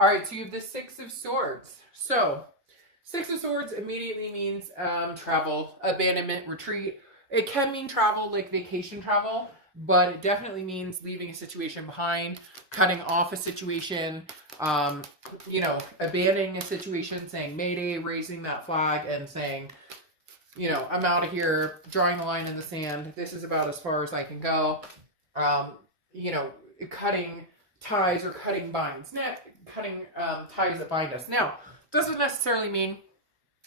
All right, so you have the Six of Swords. So, Six of Swords immediately means travel, abandonment, retreat. It can mean travel, like vacation travel, but it definitely means leaving a situation behind, cutting off a situation, abandoning a situation, saying Mayday, raising that flag, and saying, I'm out of here, drawing the line in the sand. This is about as far as I can go. Cutting ties or cutting cutting ties that bind us. Now, doesn't necessarily mean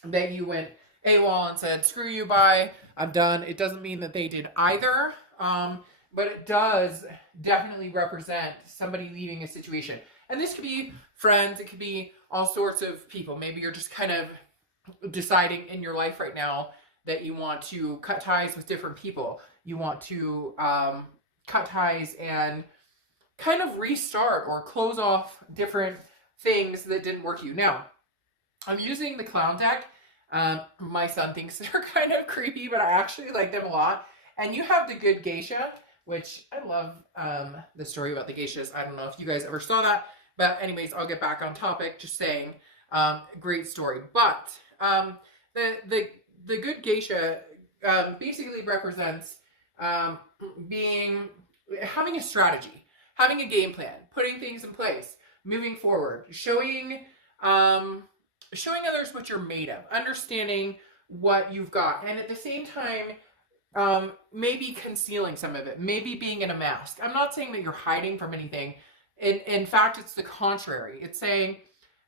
that you went AWOL and said, screw you, bye, I'm done. It doesn't mean that they did either. But it does definitely represent somebody leaving a situation. And this could be friends, it could be all sorts of people. Maybe you're just kind of deciding in your life right now that you want to cut ties with different people. You want to cut ties and kind of restart or close off different things that didn't work for you. Now, I'm using the clown deck. My son thinks they're kind of creepy, but I actually like them a lot. And you have the Good Geisha, which I love the story about the geishas. I don't know if you guys ever saw that. But anyways, I'll get back on topic. Just saying, great story. But the Good Geisha basically represents having a strategy, having a game plan, putting things in place, moving forward, showing others what you're made of, understanding what you've got, and at the same time, maybe concealing some of it, maybe being in a mask. I'm not saying that you're hiding from anything. In fact, it's the contrary. It's saying,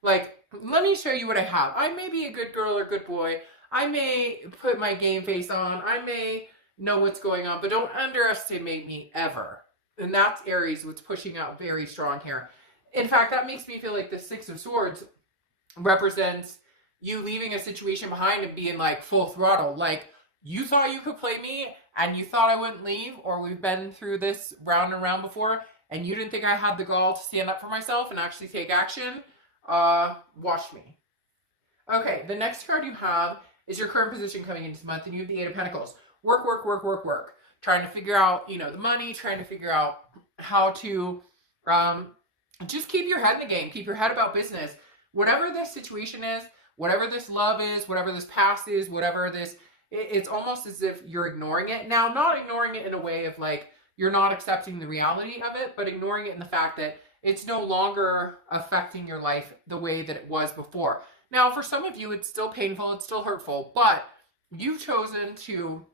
like, let me show you what I have. I may be a good girl or good boy. I may put my game face on. I may know what's going on, but don't underestimate me ever. And that's Aries, what's pushing out very strong here. In fact, that makes me feel like the Six of Swords represents you leaving a situation behind and being like full throttle. Like, you thought you could play me and you thought I wouldn't leave, or we've been through this round and round before and you didn't think I had the gall to stand up for myself and actually take action. Watch me. Okay, the next card you have is your current position coming into the month, and you have the Eight of Pentacles. Work, work, work, work, work. Trying to figure out, the money, trying to figure out how to just keep your head in the game, keep your head about business. Whatever this situation is, whatever this love is, whatever this past is, whatever this, it's almost as if you're ignoring it. Now, not ignoring it in a way of like, you're not accepting the reality of it, but ignoring it in the fact that it's no longer affecting your life the way that it was before. Now, for some of you, it's still painful, it's still hurtful, but you've chosen to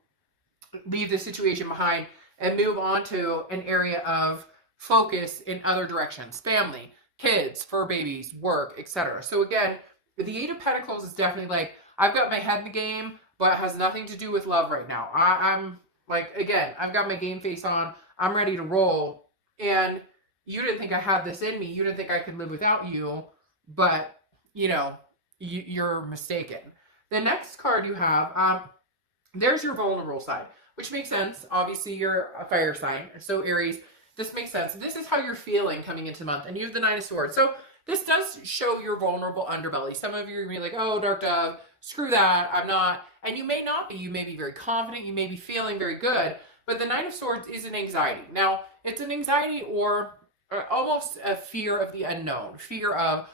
leave the situation behind and move on to an area of focus in other directions. Family, kids, fur babies, work, etc. So again, the Eight of Pentacles is definitely like, I've got my head in the game, but it has nothing to do with love right now. I'm like, again, I've got my game face on. I'm ready to roll. And you didn't think I had this in me. You didn't think I could live without you. But, you're mistaken. The next card you have, there's your vulnerable side, which makes sense. Obviously, you're a fire sign. So Aries, this makes sense. This is how you're feeling coming into the month. And you have the Nine of Swords. So this does show your vulnerable underbelly. Some of you are going to be like, oh, Dark Dove, screw that, I'm not. And you may not be. You may be very confident. You may be feeling very good. But the Nine of Swords is an anxiety. Now, it's an anxiety or almost a fear of the unknown. Fear of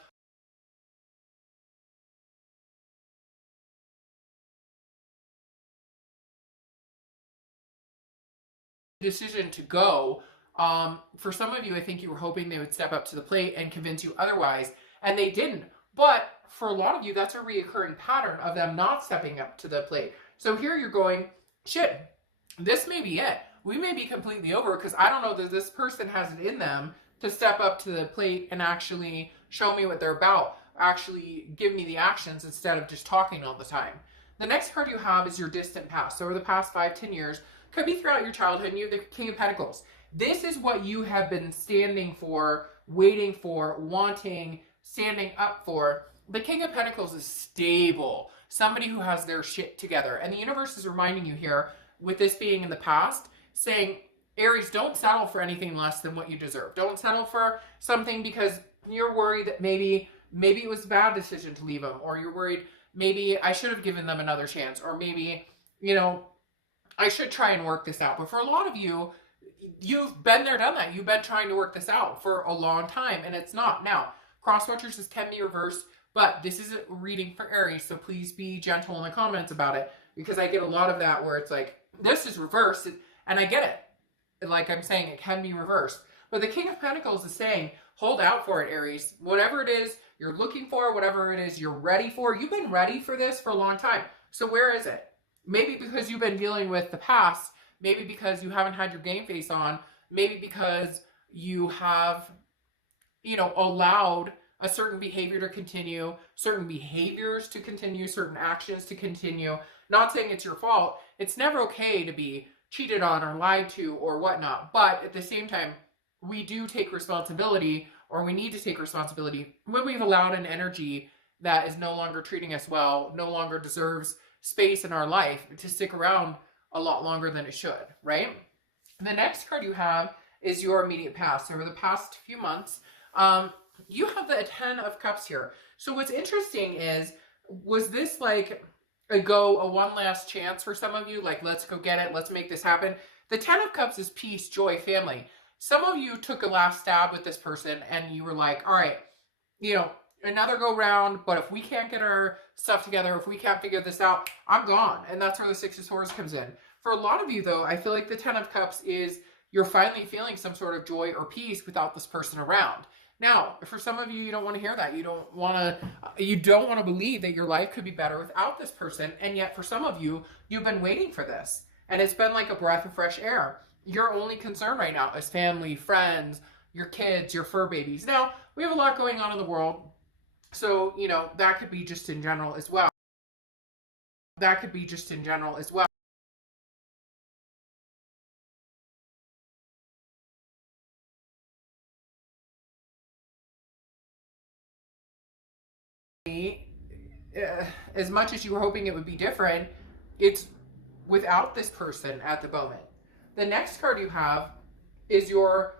decision to go. For some of you, I think you were hoping they would step up to the plate and convince you otherwise, and they didn't. But for a lot of you, that's a reoccurring pattern of them not stepping up to the plate. So here you're going, shit, this may be it. We may be completely over because I don't know that this person has it in them to step up to the plate and actually show me what they're about, actually give me the actions instead of just talking all the time. The next card you have is your distant past. So over the past 5-10 years, could be throughout your childhood, and you have the King of Pentacles. This is what you have been standing for, waiting for, wanting, standing up for. The King of Pentacles is stable. Somebody who has their shit together. And the universe is reminding you here, with this being in the past, saying, Aries, don't settle for anything less than what you deserve. Don't settle for something because you're worried that maybe it was a bad decision to leave them, or you're worried maybe I should have given them another chance, or maybe, I should try and work this out. But for a lot of you, you've been there, done that. You've been trying to work this out for a long time, and it's not. Now, Cross watchers, this can be reversed, but this is a reading for Aries, so please be gentle in the comments about it, because I get a lot of that where it's like, this is reversed, and I get it. Like I'm saying, it can be reversed. But the King of Pentacles is saying, hold out for it, Aries. Whatever it is you're looking for, whatever it is you're ready for, you've been ready for this for a long time. So where is it? Maybe because you've been dealing with the past, maybe because you haven't had your game face on, maybe because you have, allowed a certain behavior to continue, certain behaviors to continue, certain actions to continue. Not saying it's your fault. It's never okay to be cheated on or lied to or whatnot. But at the same time, we do take responsibility, or we need to take responsibility when we've allowed an energy that is no longer treating us well, no longer deserves space in our life to stick around a lot longer than it should, right? The next card you have is your immediate past. Over the past few months, you have the Ten of Cups here. So what's interesting is, was this like a one last chance for some of you? Like, let's go get it. Let's make this happen. The Ten of Cups is peace, joy, family. Some of you took a last stab with this person and you were like, all right, another go round, but if we can't get our stuff together, if we can't figure this out, I'm gone. And that's where the Six of Swords comes in. For a lot of you, though, I feel like the Ten of Cups is you're finally feeling some sort of joy or peace without this person around. Now, for some of you, you don't want to hear that. You don't want to believe that your life could be better without this person. And yet, for some of you, you've been waiting for this. And it's been like a breath of fresh air. Your only concern right now is family, friends, your kids, your fur babies. Now, we have a lot going on in the world. So, that could be just in general as well. As much as you were hoping it would be different, it's without this person at the moment. The next card you have is your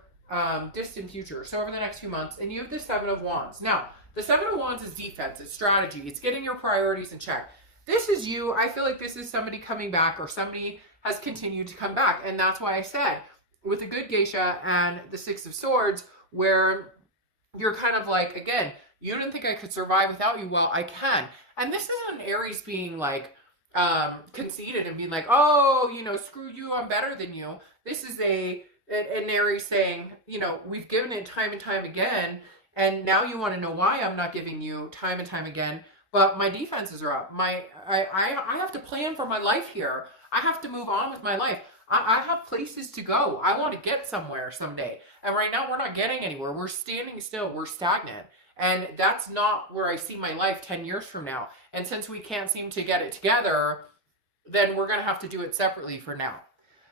distant future. So over the next few months, and you have the Seven of Wands. Now, the Seven of Wands is defense, it's strategy, it's getting your priorities in check. This is you. I feel like this is somebody coming back, or somebody has continued to come back. And that's why I said, with the Good Geisha and the Six of Swords, where you're kind of like, again, you didn't think I could survive without you. Well, I can. And this isn't an Aries being like conceited and being like, oh, screw you, I'm better than you. This is an Aries saying, we've given it time and time again, and now you want to know why I'm not giving you time and time again. But my defenses are up. I have to plan for my life here. I have to move on with my life. I have places to go. I want to get somewhere someday. And right now we're not getting anywhere. We're standing still. We're stagnant. And that's not where I see my life 10 years from now. And since we can't seem to get it together, then we're going to have to do it separately for now.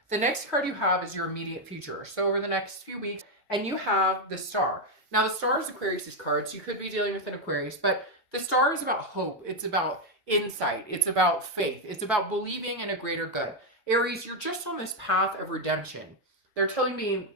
The next card you have is your immediate future. So over the next few weeks, and you have the Star. Now the Star is Aquarius' card, so you could be dealing with an Aquarius, but the Star is about hope. It's about insight. It's about faith. It's about believing in a greater good. Aries, you're just on this path of redemption. They're telling me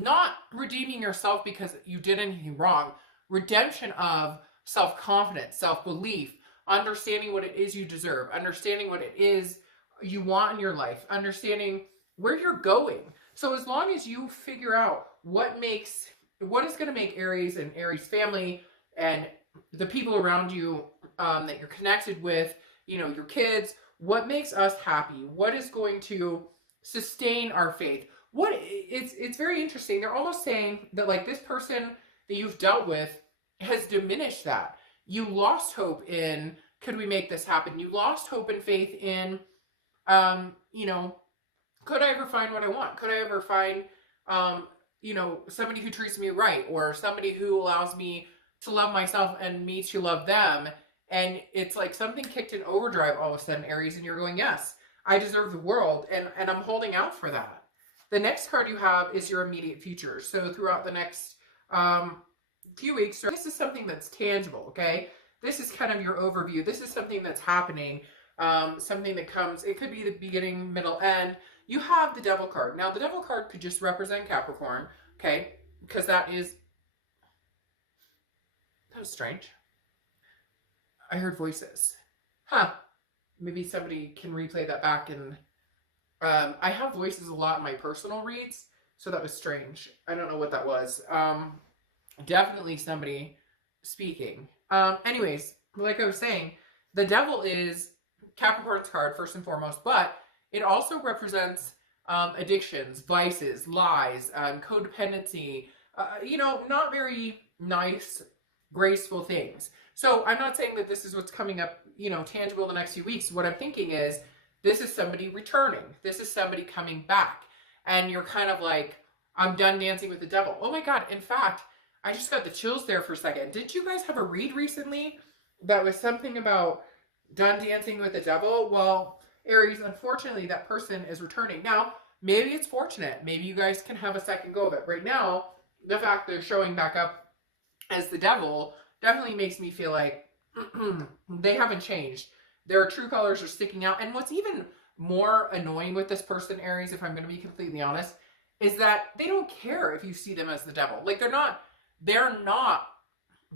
not redeeming yourself because you did anything wrong. Redemption of self-confidence, self-belief, understanding what it is you deserve, understanding what it is you want in your life, understanding where you're going. So as long as you figure out what is going to make Aries and Aries family and the people around you that you're connected with, your kids, what makes us happy, what is going to sustain our faith. It's very interesting. They're almost saying that like this person that you've dealt with has diminished that. You lost hope in, could we make this happen? You lost hope and faith in, could I ever find what I want? Could I ever find, somebody who treats me right, or somebody who allows me to love myself and me to love them? And it's like something kicked in overdrive all of a sudden, Aries, and you're going, yes, I deserve the world, and I'm holding out for that. The next card you have is your immediate future. So throughout the next few weeks, this is something that's tangible, okay? This is kind of your overview. This is something that's happening, something that comes, it could be the beginning, middle, end. You have the Devil card. Now, the Devil card could just represent Capricorn, okay? Because that was strange. I heard voices. Maybe somebody can replay that back. And I have voices a lot in my personal reads, so that was strange. I don't know what that was. definitely somebody speaking. Anyways, like I was saying, the devil is Capricorn's card first and foremost, but it also represents addictions, vices, lies, codependency, not very nice, graceful things. So I'm not saying that this is what's coming up, tangible the next few weeks. What I'm thinking is this is somebody returning. This is somebody coming back. And you're kind of like, I'm done dancing with the devil. Oh my God. In fact, I just got the chills there for a second. Did you guys have a read recently that was something about done dancing with the devil? Well, Aries, unfortunately, that person is returning. Now, maybe it's fortunate. Maybe you guys can have a second go of it. Right now, the fact they're showing back up as the devil definitely makes me feel like they haven't changed. Their true colors are sticking out. And what's even more annoying with this person, Aries, if I'm going to be completely honest, is that they don't care if you see them as the devil. Like they're not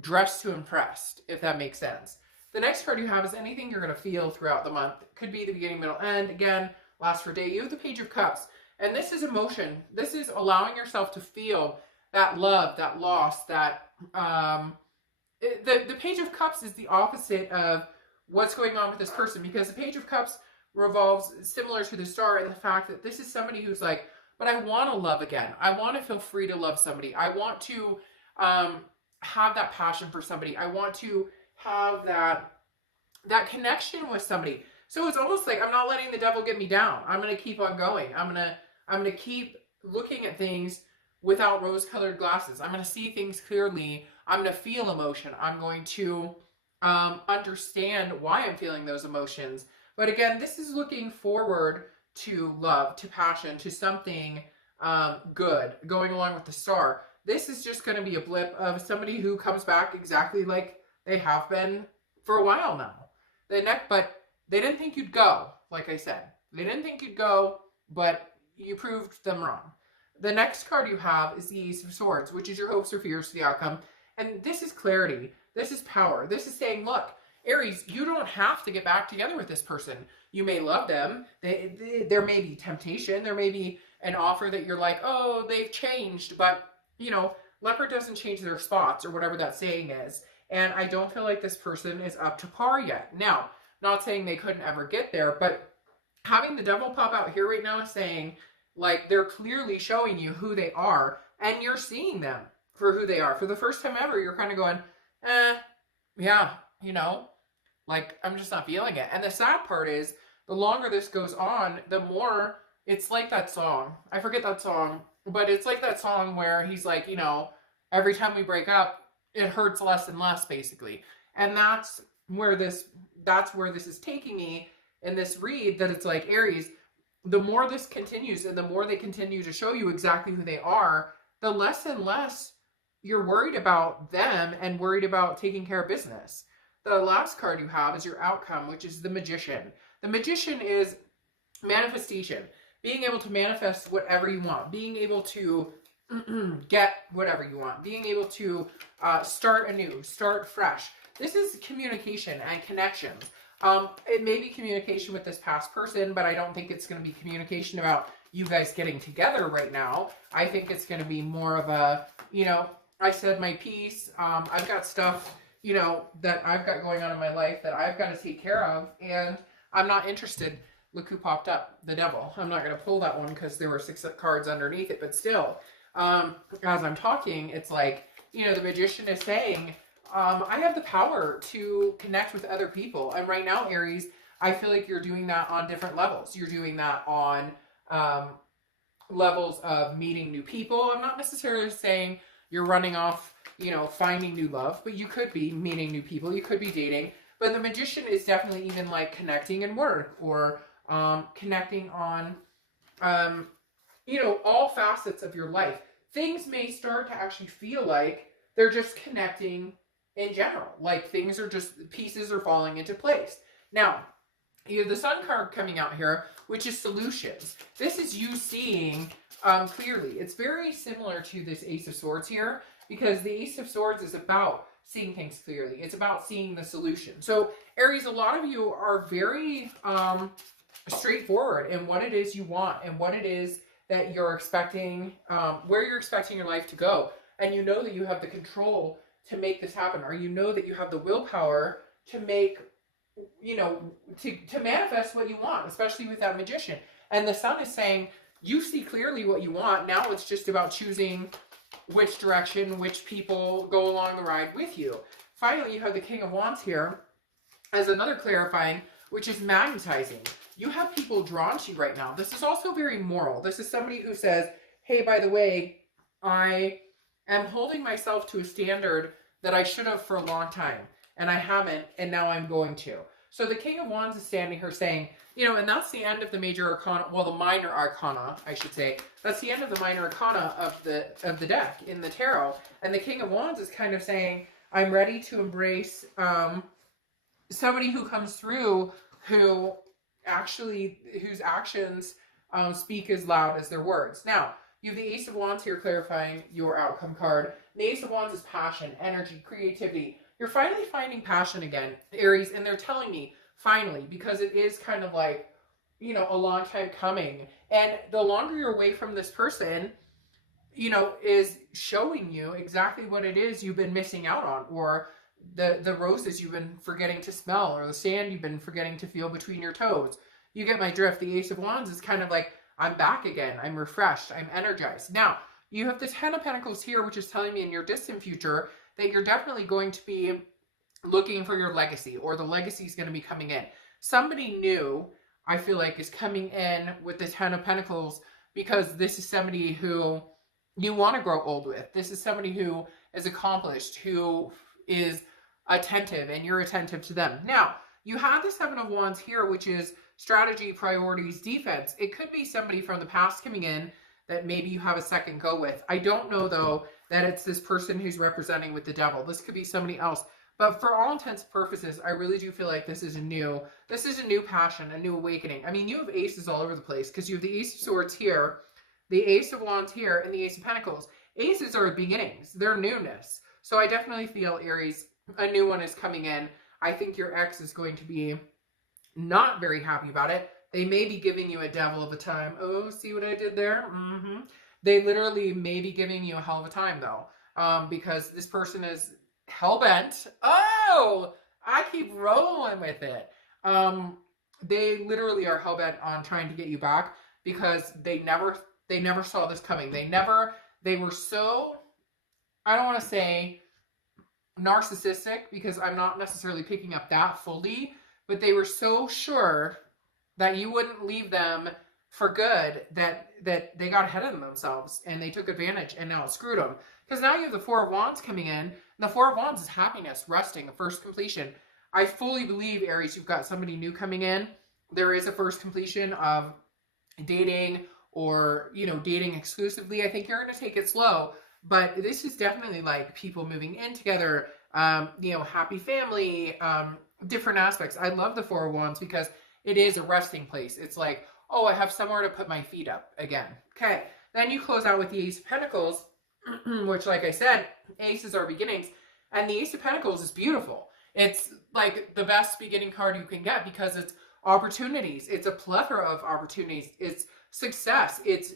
dressed to impress, if that makes sense. The next card you have is anything you're going to feel throughout the month. Could be the beginning, middle, end. Again, last for a day. You have the Page of Cups. And this is emotion. This is allowing yourself to feel that love, that loss, that... The Page of Cups is the opposite of what's going on with this person, because the Page of Cups revolves similar to the Star in the fact that this is somebody who's like, but I want to love again. I want to feel free to love somebody. I want to have that passion for somebody. I want to have that connection with somebody. So it's almost like I'm not letting the devil get me down. I'm going to keep on going. I'm going to keep looking at things without rose-colored glasses. I'm going to see things clearly. I'm going to feel emotion. I'm going to understand why I'm feeling those emotions. But again, this is looking forward to love, to passion, to something good going along with the Star. This is just going to be a blip of somebody who comes back exactly like they have been for a while now. But they didn't think you'd go, like I said. They didn't think you'd go, but you proved them wrong. The next card you have is the Ace of Swords, which is your hopes or fears for the outcome. And this is clarity. This is power. This is saying, look, Aries, you don't have to get back together with this person. You may love them. There may be temptation. There may be an offer that you're like, oh, they've changed. But, leopard doesn't change their spots or whatever that saying is. And I don't feel like this person is up to par yet. Now, not saying they couldn't ever get there, but having the devil pop out here right now is saying, like, they're clearly showing you who they are, and you're seeing them for who they are. For the first time ever, you're kind of going, yeah, like, I'm just not feeling it. And the sad part is, the longer this goes on, the more, it's like that song. I forget that song, but it's like that song where he's like, every time we break up, it hurts less and less, basically. And that's where this is taking me in this read, that it's like, Aries, the more this continues and the more they continue to show you exactly who they are, the less and less you're worried about them and worried about taking care of business. The last card you have is your outcome, which is the Magician. The Magician is manifestation, being able to manifest whatever you want, being able to get whatever you want, being able to start anew, start fresh. This is communication and connections. It may be communication with this past person, but I don't think it's going to be communication about you guys getting together right now. I think it's going to be more of a, I said my piece. I've got stuff, that I've got going on in my life that I've got to take care of, and I'm not interested. Look who popped up, the devil. I'm not going to pull that one because there were 6 cards underneath it, but still, as I'm talking, it's like, the Magician is saying, I have the power to connect with other people. And right now, Aries, I feel like you're doing that on different levels. You're doing that on levels of meeting new people. I'm not necessarily saying you're running off, finding new love, but you could be meeting new people. You could be dating. But the Magician is definitely even like connecting in work, or connecting on, all facets of your life. Things may start to actually feel like they're just connecting in general. Like things are just, pieces are falling into place. Now, you have the Sun card coming out here, which is solutions. This is you seeing clearly. It's very similar to this Ace of Swords here, because the Ace of Swords is about seeing things clearly. It's about seeing the solution. So Aries, a lot of you are very straightforward in what it is you want and what it is that you're expecting, where you're expecting your life to go. and you know that you have the control to make this happen, or you know that you have the willpower to make, you know, to manifest what you want, especially with that Magician. And the Sun is saying, you see clearly what you want. Now it's just about choosing which direction, which people go along the ride with you. Finally, you have the King of Wands here as another clarifying, which is magnetizing. You have people drawn to you right now. This is also very moral. This is somebody who says, hey, by the way, I am holding myself to a standard that I should have for a long time, and I haven't, and now I'm going to. So the King of Wands is standing here saying, you know, and that's the end of the major arcana, well, the minor arcana, I should say. That's the end of the minor arcana of the deck in the tarot. And the King of Wands is kind of saying, I'm ready to embrace somebody who comes through whose actions speak as loud as their words. Now, you have the Ace of Wands here clarifying your outcome card. The Ace of Wands is passion, energy, creativity. You're finally finding passion again, Aries, and they're telling me, finally, because it is kind of like, you know, a long time coming. And the longer you're away from this person, you know, is showing you exactly what it is you've been missing out on, or the roses you've been forgetting to smell, or the sand you've been forgetting to feel between your toes. You get my drift. The Ace of Wands is kind of like, I'm back again. I'm refreshed. I'm energized. Now, you have the Ten of Pentacles here, which is telling me in your distant future that you're definitely going to be looking for your legacy, or the legacy is going to be coming in. Somebody new, I feel like, is coming in with the Ten of Pentacles, because this is somebody who you want to grow old with. This is somebody who is accomplished, who is attentive, and you're attentive to them. Now, you have the Seven of Wands here, which is strategy, priorities, defense. It could be somebody from the past coming in that maybe you have a second go with. I don't know, though, that it's this person who's representing with the Devil. This could be somebody else. But for all intents and purposes, I really do feel like this is a new passion, a new awakening. I mean, you have aces all over the place, because you have the Ace of Swords here, the Ace of Wands here, and the Ace of Pentacles. Aces are beginnings. They're newness. So I definitely feel, Aries, a new one is coming in. I think your ex is going to be not very happy about it. They may be giving you a devil of a time. Oh, see what I did there? They literally may be giving you a hell of a time, though, because this person is hell-bent. Oh, I keep rolling with it. They literally are hell-bent on trying to get you back, because they never saw this coming. They were so, I don't want to say narcissistic, because I'm not necessarily picking up that fully, but they were so sure that you wouldn't leave them for good that they got ahead of themselves, and they took advantage, and now it screwed them. Because now you have the Four of Wands coming in, and the Four of Wands is happiness, resting, a first completion. I fully believe, Aries, you've got somebody new coming in. There is a first completion of dating, or, you know, dating exclusively. I think you're going to take it slow, but this is definitely like people moving in together, you know, happy family, different aspects. I love the Four of Wands because it is a resting place. It's like, oh, I have somewhere to put my feet up again. Okay. Then you close out with the Ace of Pentacles, which, like I said, aces are beginnings. And the Ace of Pentacles is beautiful. It's like the best beginning card you can get, because it's opportunities. It's a plethora of opportunities. It's success. It's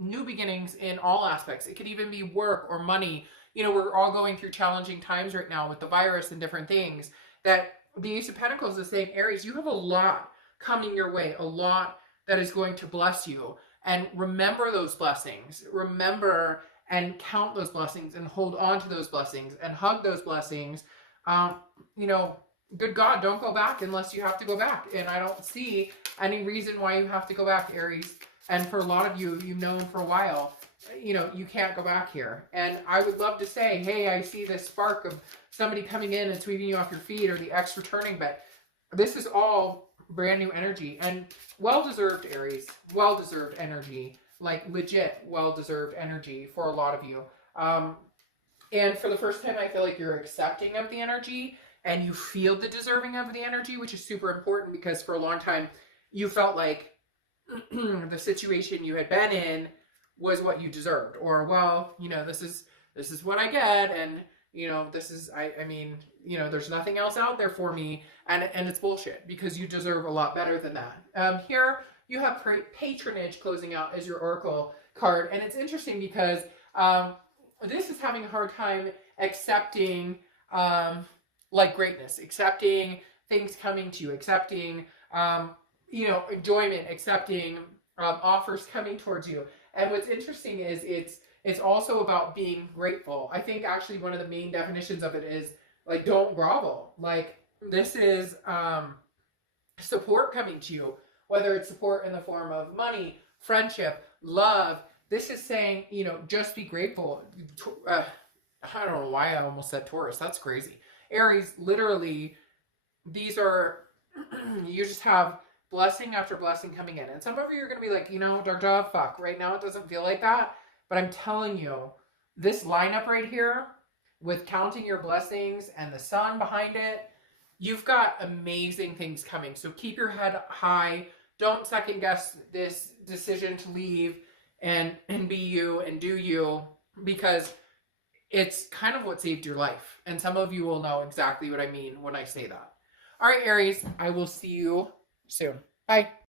new beginnings in all aspects. It could even be work or money. You know, we're all going through challenging times right now with the virus and different things. That the Ace of Pentacles is saying, Aries, you have a lot coming your way, a lot that is going to bless you. And remember those blessings. Remember and count those blessings, and hold on to those blessings, and hug those blessings. You know, good God, don't go back unless you have to go back. And I don't see any reason why you have to go back, Aries. And for a lot of you, you've known for a while, you know, you can't go back here. And I would love to say, hey, I see this spark of somebody coming in and sweeping you off your feet, or the ex returning, but this is all brand new energy, and well-deserved, Aries, well-deserved energy, like legit well-deserved energy for a lot of you. And for the first time, I feel like you're accepting of the energy, and you feel the deserving of the energy, which is super important, because for a long time, you felt like the situation you had been in was what you deserved, or, well, you know, this is what I get, and, you know, this is, I mean, you know, there's nothing else out there for me, and it's bullshit, because you deserve a lot better than that. Here, you have patronage closing out as your oracle card, and it's interesting because this is having a hard time accepting like greatness, accepting things coming to you, accepting you know, enjoyment, accepting offers coming towards you. And what's interesting is it's also about being grateful. I think actually one of the main definitions of it is like, don't grovel. Like, this is support coming to you, whether it's support in the form of money, friendship, love. This is saying, you know, just be grateful. I don't know why I almost said Taurus. That's crazy. Aries, literally, these are, you just have blessing after blessing coming in. And some of you are going to be like, you know, Dark Dove, fuck, right now it doesn't feel like that. But I'm telling you, this lineup right here, with counting your blessings and the sun behind it, you've got amazing things coming. So keep your head high. Don't second guess this decision to leave and be you and do you, because it's kind of what saved your life. And some of you will know exactly what I mean when I say that. All right, Aries, I will see you soon. Bye.